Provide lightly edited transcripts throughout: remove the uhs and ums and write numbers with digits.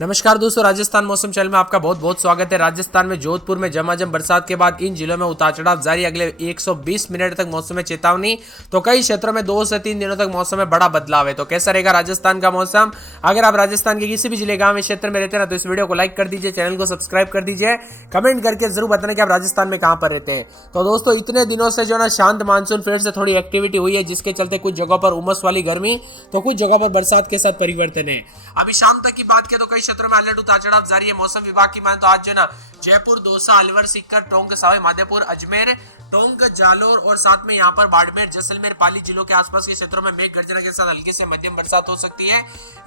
नमस्कार दोस्तों, राजस्थान मौसम चैनल में आपका बहुत बहुत स्वागत है। राजस्थान में जोधपुर में झमाझम बरसात के बाद इन जिलों में उतार चढ़ाव जारी। अगले 120 मिनट तक मौसम में चेतावनी। तो कई क्षेत्रों में 2 से 3 दिनों तक मौसम में बड़ा बदलाव है। तो कैसा रहेगा राजस्थान का मौसम? अगर आप राजस्थान के किसी भी जिले, गांव, क्षेत्र में रहते हैं ना, तो इस वीडियो को लाइक कर दीजिए, चैनल को सब्सक्राइब कर दीजिए, कमेंट करके जरूर बताना कि आप राजस्थान में कहां पर रहते हैं। तो दोस्तों, इतने दिनों से जो ना शांत मानसून फिर से थोड़ी एक्टिविटी हुई है, जिसके चलते कुछ जगहों पर उमस वाली गर्मी तो कुछ जगहों पर बरसात के साथ परिवर्तन है। अभी शाम तक की बात करें तो कई क्षेत्रों में अलर्ट उतार चढ़ाव जारी है। मौसम विभाग की माने तो आज जो ना जयपुर, दौसा, अलवर, सीकर, टोंक, सवाई माधोपुर, अजमेर, टोंक, जालोर और साथ में यहाँ पर बाड़मेर, जैसलमेर, पाली जिलों के आसपास के क्षेत्रों में मेघ गर्जना के साथ हल्की से मध्यम बरसात हो सकती है।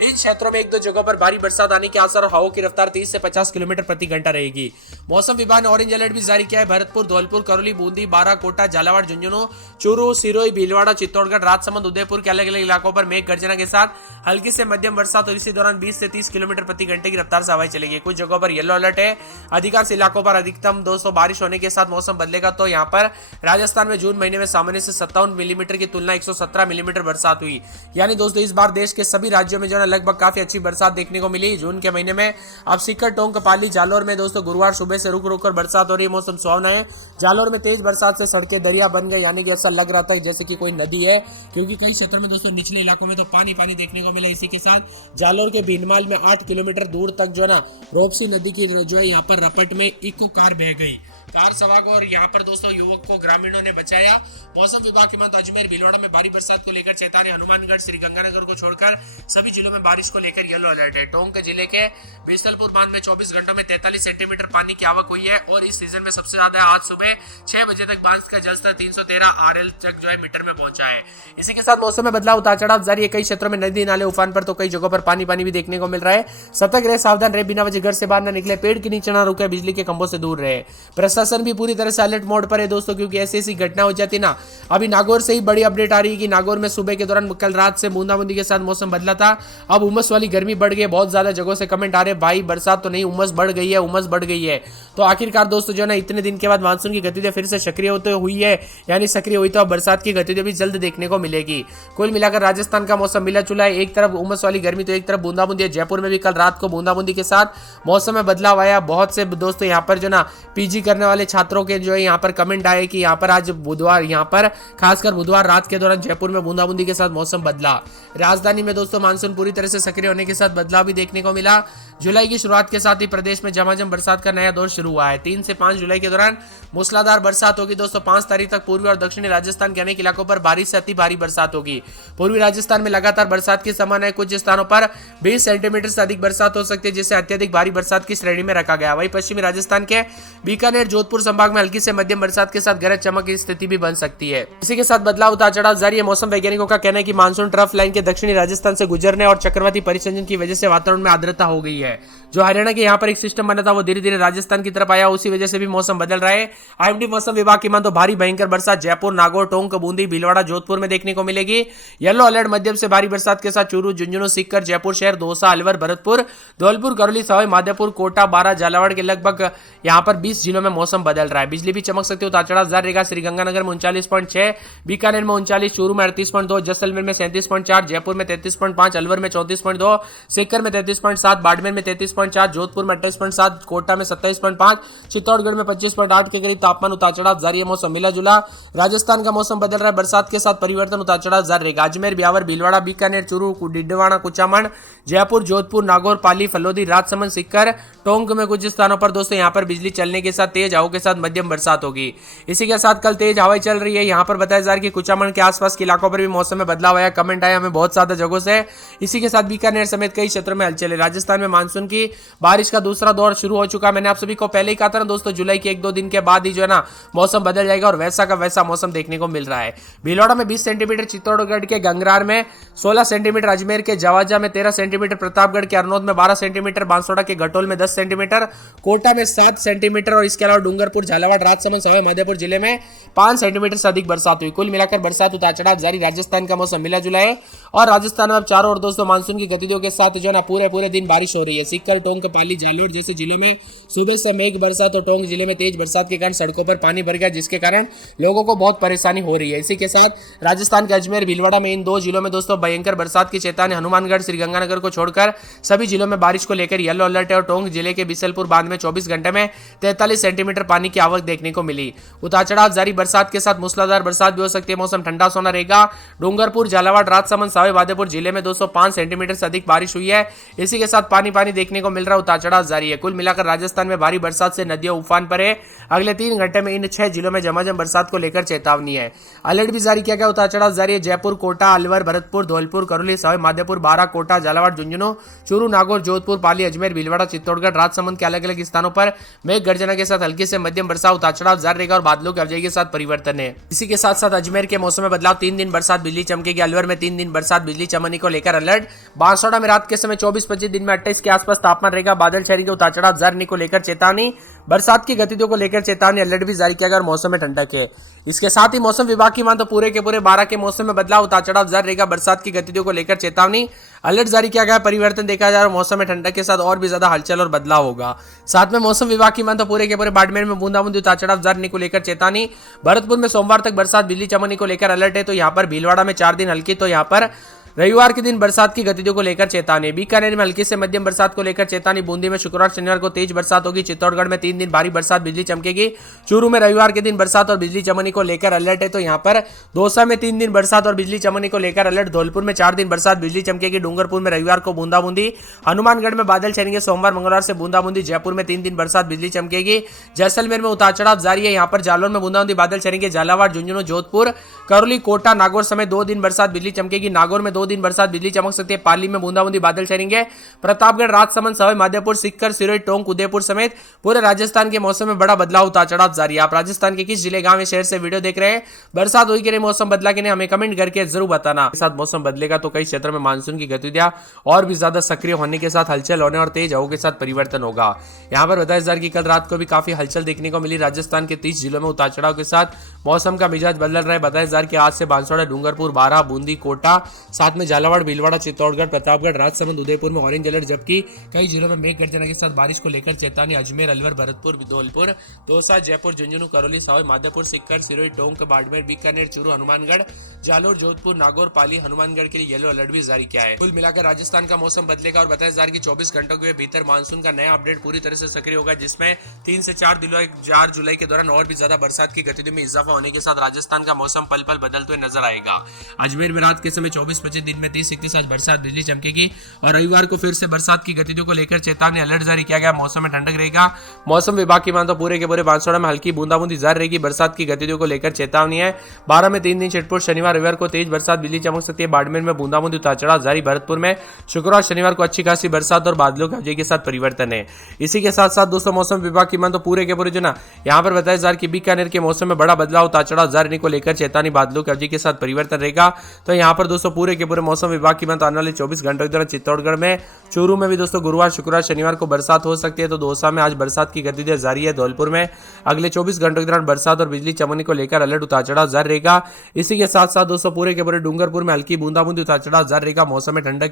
इन क्षेत्रों में एक दो जगहों पर भारी बरसात आने के आसार और हवा की रफ्तार 30 से 50 किलोमीटर प्रति घंटा रहेगी। मौसम विभाग ने ऑरेंज अलर्ट भी जारी किया है। भरतपुर, धौलपुर, करौली, बूंदी, बारा, कोटा, झालावाड़, झुंझुनू, चूरू, सिरोही, भीलवाड़ा, चित्तौड़गढ़, राजसमंद, उदयपुर के अलग अलग इलाकों पर मेघ गर्जना के साथ हल्की से मध्यम बरसात और इसी दौरान 20 से 30 किलोमीटर प्रति घंटे की रफ्तार से हवाएं चलेगी। कुछ जगहों पर येलो अलर्ट है। अधिकांश इलाकों पर अधिकतम 200 बारिश होने के साथ मौसम बदलेगा। तो यहाँ पर राजस्थान में जून महीने में सामान्य से 57 मिलीमीटर की तुलना 117 मिलीमीटर बरसात हुई। यानी दोस्तों, इस बार देश के सभी राज्यों में जो है लगभग काफी अच्छी बरसात देखने को मिली जून के महीने में। अब सीकर, टोंक, पाली, जालोर में दोस्तों गुरुवार सुबह से रुक रुक कर बरसात हो रही है। मौसम सुहावना है। जालोर में तेज बरसात से सड़कें दरिया बन गई, यानी कि ऐसा लग रहा था जैसे कि कोई नदी है, क्योंकि कई क्षेत्रों में दोस्तों निचले इलाकों में तो पानी पानी देखने को मिला। इसी के साथ जालोर के भीनमाल में 8 किलोमीटर दूर तक जो है ना रोपसी नदी की जो है यहाँ पर रपट में इको कार बह गई। कार सवार को और यहाँ पर दोस्तों युवक को ग्रामीणों ने बचाया। मौसम विभाग के मत अजमेर, भीलवाड़ा में भारी बरसात को लेकर चेतावनी। हनुमानगढ़, श्रीगंगानगर को छोड़कर सभी जिलों में बारिश को लेकर येलो अलर्ट है। टोंक जिले के बिस्तलपुर बांध में 24 घंटों में 43 सेंटीमीटर पानी की आवक हुई है और इस सीजन में सबसे ज्यादा आज सुबह 6 बजे तक बांध का जलस्तर 313 RL तक जो है मीटर में पहुंचा है। इसी के साथ मौसम में बदलाव, उतार चढ़ाव जारी है। कई क्षेत्रों में नदी नाले उफान पर तो कई जगहों पर पानी पानी भी देखने को मिल रहा है। सतर्क रहे, सावधान रहे, बिना वजह घर से बाहर न निकले, पेड़ के नीचे न रुके, बिजली के खंभों से दूर रहे। प्रशासन भी पूरी तरह से अलर्ट मोड पर है दोस्तों, क्योंकि ऐसी ऐसी घटना हो जाती ना। अभी नागौर से ही बड़ी अपडेट आ रही है कि नागौर में सुबह के दौरान कल रात से बूंदाबांदी के साथ मौसम बदला था। अब उमस वाली गर्मी बढ़ गई है। बहुत ज्यादा जगहों से कमेंट आ रहे हैं, भाई बरसात तो नहीं, उमस बढ़ गई है, उमस बढ़ गई है। तो आखिरकार दोस्तों जो है ना, इतने दिन के बाद मानसून की गतिविधि फिर से सक्रिय होते हुई है, यानी सक्रिय हुई तो अब बरसात की गतिविधि भी जल्द देखने को मिलेगी। कुल मिलाकर राजस्थान का मौसम मिला जुला है। एक तरफ उमस वाली गर्मी तो एक तरफ बूंदाबांदी है। जयपुर में भी कल रात को बूंदाबांदी के साथ मौसम में बदलाव आया। बहुत से दोस्तों यहाँ पर जो ना पीजी करने वाले छात्रों के जो है यहाँ पर कमेंट आए कि यहाँ पर आज बुधवार, यहाँ पर खासकर बुधवार रात के दौरान जयपुर में बूंदाबांदी के साथ मौसम बदला। राजधानी में दोस्तों मानसून पूरी तरह से सक्रिय होने के साथ बदलाव भी देखने को मिला। जुलाई की शुरुआत के साथ ही प्रदेश में झमाझम बरसात का नया दौर शुरू हुआ है। 3 से 5 जुलाई के दौरान मूसलाधार बरसात होगी दोस्तों। 5 तारीख तक पूर्वी और दक्षिणी राजस्थान के अनेक इलाकों पर भारी से अति भारी बरसात होगी। पूर्वी राजस्थान में लगातार बरसात की संभावना है। कुछ स्थानों पर 20 सेंटीमीटर से अधिक बरसात हो सकती है, जिसे अत्यधिक भारी बरसात की श्रेणी में रखा गया। वहीं पश्चिमी राजस्थान के बीकानेर, जोधपुर संभाग में हल्की से मध्यम बरसात के साथ गरज चमक की स्थिति भी बन सकती है। इसी के साथ बदलाव, उतार चढ़ाव जारी है। मौसम वैज्ञानिकों का कहना है कि मानसून ट्रफ लाइन के दक्षिणी राजस्थान से गुजरने और चक्रवाती परिसंचरण की वजह से वातावरण में आर्द्रता हो गई है। जो हरियाणा के यहाँ पर एक सिस्टम बना था वो धीरे धीरे राजस्थान की तरफ आया, उसी वजह से भी मौसम बदल रहा है। आईएमडी मौसम विभाग की मान तो भारी भयंकर बरसात जयपुर, नागौर, टोंक, बूंदी, भीलवाड़ा, जोधपुर में देखने को मिलेगी। येलो अलर्ट मध्यम से भारी बरसात के साथ चूरू, झुंझुनू, सीकर, जयपुर शहर, दौसा, अलवर, भरतपुर, धौलपुर, करौली, सवाई माधोपुर, कोटा, बारा, झालावाड़ के लगभग यहाँ पर 20 जिलों में मौसम बदल रहा है। बिजली भी चमक सकती है। उतार चढ़ाव जारी रहेगा। श्रीगंगानगर में 39.6, बीकानेर में 39, चूरू में 38.2, जैसलमेर में 37.4, जयपुर में 33.5, अलवर में 34.2, सीकर में 33.7, बाड़मेर में 33.4, जोधपुर में 28.7, कोटा में 27.5, चित्तौड़गढ़ में 25.8 के करीब तापमान। उतार चढ़ाव जारी है। मौसम मिला जुला। राजस्थान का मौसम बदल रहा है। बरसात के साथ परिवर्तन, उतार चढ़ाव जारी रहेगा। अजमेर, ब्यावर, भीलवाड़ा, बीकानेर, चूरू, डिंडवाना, कुचामन, जयपुर, जोधपुर, नागौर, पाली, फलोदी, राजसमंद, सीकर, टोंक में कुछ स्थानों पर दोस्तों यहाँ पर बिजली चलने के साथ तेज हवाओं के साथ मध्यम बरसात होगी। इसी के साथ कल तेज हवाएं चल रही है। यहाँ पर बताया जा रहा है कि कुचामन के आसपास के इलाकों पर भी मौसम में बदलाव आया। कमेंट आया हमें बहुत ज्यादा जगहों से। इसी के साथ बीकानेर समेत कई क्षेत्रों में हलचल है। राजस्थान में मानसून की बारिश का दूसरा दौर शुरू हो चुका है। मैंने आप सभी को पहले ही कहा था ना दोस्तों, जुलाई के 1-2 दिन के बाद ही जो है ना मौसम बदल जाएगा और वैसा का वैसा मौसम देखने को मिल रहा है। भीलवाड़ा में 20 सेंटीमीटर, चित्तौड़गढ़ के गंगरार में 16 सेंटीमीटर, अजमेर के जवाजा में 13 सेंटीमीटर, प्रतापगढ़ के अरनोद में 12 सेंटीमीटर, बांसवाड़ा के घटोल में 10 सेंटीमीटर, कोटा में 7 सेंटीमीटर और इसके अलावा डूंगरपुर, झालावाड़, राजसमंद, सवाई माधोपुर जिले में 5 सेंटीमीटर से अधिक बरसात हुई। कुल मिलाकर बरसात, उतार चढ़ाव जारी। राजस्थान का मौसम मिला जुला है और राजस्थान में अब चारों ओर दोस्तों मानसून की गतिविधियों के साथ जो है ना पूरे दिन बारिश हो रही है। है। सिक्कर, टोंक, पाली, जालोर जैसे जिलों में सुबह से मेघ बरसात और टोंक जिले में तेज बरसात के कारण सड़कों पर पानी भर गया, जिसके कारण लोगों को बहुत परेशानी हो रही है। इसी के साथ राजस्थान के अजमेर, भीलवाड़ा में इन 2 जिलों में दोस्तों भयंकर बरसात की चेतावनी। हनुमानगढ़, श्रीगंगानगर को छोड़कर सभी जिलों में बारिश को लेकर येलो अलर्ट है और टोंक जिले के बिसलपुर बांध में 24 घंटे में 43 सेंटीमीटर पानी की आवक देखने को मिली। उतार चढ़ाव जारी बरसात के साथ मूसलाधार बरसात भी हो सकती है। मौसम ठंडा सोना रहेगा। डूंगरपुर, झालावाड़, राजसमंद, सावे माधोपुर जिले में 205 सेंटीमीटर से अधिक बारिश हुई है। इसी के साथ पानी पानी देखने को मिल रहा है। उतार चढ़ाव जारी है। कुल मिलाकर राजस्थान में भारी बरसात से नदियां उफान पर है। अगले 3 घंटे में इन 6 जिलों में झमाझम बरसात को लेकर चेतावनी है। अलर्ट भी जारी किया गया। उतार चढ़ाव जारी है। जयपुर, कोटा, अलवर, भरतपुर, धौलपुर, करौली, सावे माधोपुर, बारा, कोटा, झालावाड़, झुंझुनू, चूरू, नागौर, जोधपुर, पाली, अजमेर, भीलवाड़ा, चित्तौड़गढ़, राजसमंद के अलग अलग स्थानों पर मेघ गर्जना के साथ हल्की से मध्यम वर्षा, उतार चढ़ाव जारी रहेगा और बादलों की आवाजाही के साथ परिवर्तन है। इसी के साथ साथ अजमेर के मौसम में बदलाव। 3 दिन बरसात, बिजली चमकेगी। अलवर में 3 दिन बरसात, बिजली चमकने को लेकर अलर्ट। बांसवाड़ा में रात के समय 24-25 दिन में 28 के आसपास तापमान रहेगा। बादल छाएंगे। उतार चढ़ाव जारी को लेकर चेतावनी। बरसात की गतिविधियों को लेकर चेतावनी, अलर्ट भी जारी किया गया और मौसम में ठंडक है। इसके साथ ही मौसम विभाग की मान तो पूरे के पूरे 12 के मौसम में बदलाव, उतार चढ़ाव जारी रहेगा। बरसात की गतिविधियों को लेकर चेतावनी, अलर्ट जारी किया गया। परिवर्तन देखा जा रहा है। मौसम में ठंडक के साथ और भी ज्यादा हलचल और बदलाव होगा। साथ में मौसम विभाग की मान तो पूरे के पूरे बाड़मेर में बूंदाबूंदी, उतार चढ़ाव जारी को लेकर चेतावनी। भरतपुर में सोमवार तक बरसात, बिजली चमकने को लेकर अलर्ट है। तो यहाँ पर भीलवाड़ा में 4 दिन हल्की, तो यहाँ पर रविवार के दिन बरसात की गतिविधियों को लेकर चेतावनी। बीकानेर में हल्की से मध्यम बरसात को लेकर चेतावनी। बूंदी में शुक्रवार शनिवार को तेज बरसात होगी। चित्तौड़गढ़ में 3 दिन भारी बरसात, बिजली चमकेगी। चूरू में रविवार के दिन बरसात और बिजली चमकने को लेकर अलर्ट है। तो यहाँ पर दौसा में 3 दिन बरसात और बिजली चमकने को लेकर अलर्ट। धौलपुर में 4 दिन बरसात, बिजली चमकेगी। डूंगरपुर में रविवार को बूंदाबूंदी। हनुमानगढ़ में बादल छाएंगे। सोमवार मंगलवार से बूंदाबूंदी। जयपुर में 3 दिन बरसात, बिजली चमकेगी। जैसलमेर में उतार चढ़ाव जारी है। यहाँ पर जालोर में बूंदाबूंदी, बादल छाएंगे। झालावाड़, झुंझुनू, जोधपुर, करौली, कोटा, नागौर समेत 2 दिन बरसात, बिजली चमकेगी। नागौर में 2 दिन बरसात, बिजली चमक सकती है। पाली में बूंदाबूंदी, बादल छाएंगे। प्रतापगढ़, राजसमंद, सवाई माधोपुर, सिक्कर, सिरोही, टोंक, उदयपुर समेत पूरे राजस्थान के मौसम में बड़ा बदलाव, उतार चढ़ाव जारी है। आप राजस्थान के किस जिले, गांव या शहर से वीडियो देख रहे हैं? बरसात हुई कि नहीं, मौसम बदला कि नहीं, हमें कमेंट करके जरूर बताना। साथ मौसम बदलेगा तो कई क्षेत्रों में मानसून की गतिविधियां और भी ज्यादा सक्रिय होने के साथ हलचल होने और तेज हवाओं के साथ परिवर्तन होगा। यहाँ पर बताया जा रहा है कि कल रात को भी काफी हलचल देखने को मिली। राजस्थान के 30 जिलों में उतार चढ़ाव के साथ मौसम का मिजाज बदल रहा है। बताया जा रहा है कि आज से बांसवाड़ा, डूंगरपुर, बारा, बूंदी, कोटा, साथ में झालावाड़, भीलवाड़ा, चित्तौड़गढ़, प्रतापगढ़, राजसमंद, उदयपुर में ऑरेंज अलर्ट, जबकि कई जिलों में मेघ गर्जना के साथ बारिश को लेकर चेतावनी। अजमेर, अलवर, भरतपुर, धौलपुर, दौसा, जयपुर, झुंझुनू, करौली, सावे माधोपुर, सिक्कर, सिरोही, टोंक, बाड़मेर, बीकानेर, चूरू, हनुमानगढ़, जालोर, जोधपुर, नागौर, पाली, हनुमानगढ़ के लिए येलो अलर्ट भी जारी किया है। कुल मिलाकर राजस्थान का मौसम बदलेगा और बताया जा रहा है कि 24 घंटों के भीतर मानसून का नया अपडेट पूरी तरह से सक्रिय होगा, जिसमें 3 से 4 जुलाई के दौरान और भी ज्यादा बरसात की गतिविधि में इजाफा होने के साथ राजस्थान का मौसम पल पल बदलते हुए नजर आएगा। अजमेर में रात के समय 24-25 दिन में 30-31 आज बरसात, बिजली चमकेगी और रविवार को फिर से बरसात की गतिविधियों को लेकर चेतावनी, अलर्ट जारी किया गया। मौसम में ठंडक रहेगा। मौसम विभाग की मान तो पूरे के पूरे बांसवाड़ा में हल्की बूंदाबूंदी जारी रहेगी। बरसात की गतिविधियों को लेकर चेतावनी है। 12 में 3 दिन छिटपुर, शनिवार रविवार को तेज बरसात, बिजली चमक सकती है। बाड़मेर में बूंदाबूंदी, उतार चढ़ाव जारी। भरतपुर में शुक्रवार शनिवार को अच्छी खासी बरसात और बादलों की आवाजाही के साथ परिवर्तन है। इसी के साथ साथ दोस्तों मौसम विभाग की मान तो पूरे के पूरे जो ना यहाँ पर बताया जा रहा है कि बीकानेर के मौसम में बड़ा बदलाव, उतार चढ़ाव जारी को लेकर चेतावनी, बादलों की आवाजाही के साथ परिवर्तन रहेगा। तो यहाँ पर दोस्तों पूरे के पूरे मौसम विभाग की मान तो आने वाले 24 घंटों के दौरान चित्तौड़गढ़ में, चूरू में भी दोस्तों गुरुवार, शुक्रवार, शनिवार को बरसात हो सकती है। तो दौसा में आज बरसात की गतिविधियां जारी है। धौलपुर में अगले 24 घंटों के दौरान बरसात और बिजली चमकने को लेकर अलर्ट, उतार चढ़ाव जारी रहेगा। इसी के साथ साथ दोस्तों पूरे के पूरे डूंगरपुर में हल्की बूंदाबूंदी, उतार चढ़ाव जारी रहेगा। मौसम में ठंडक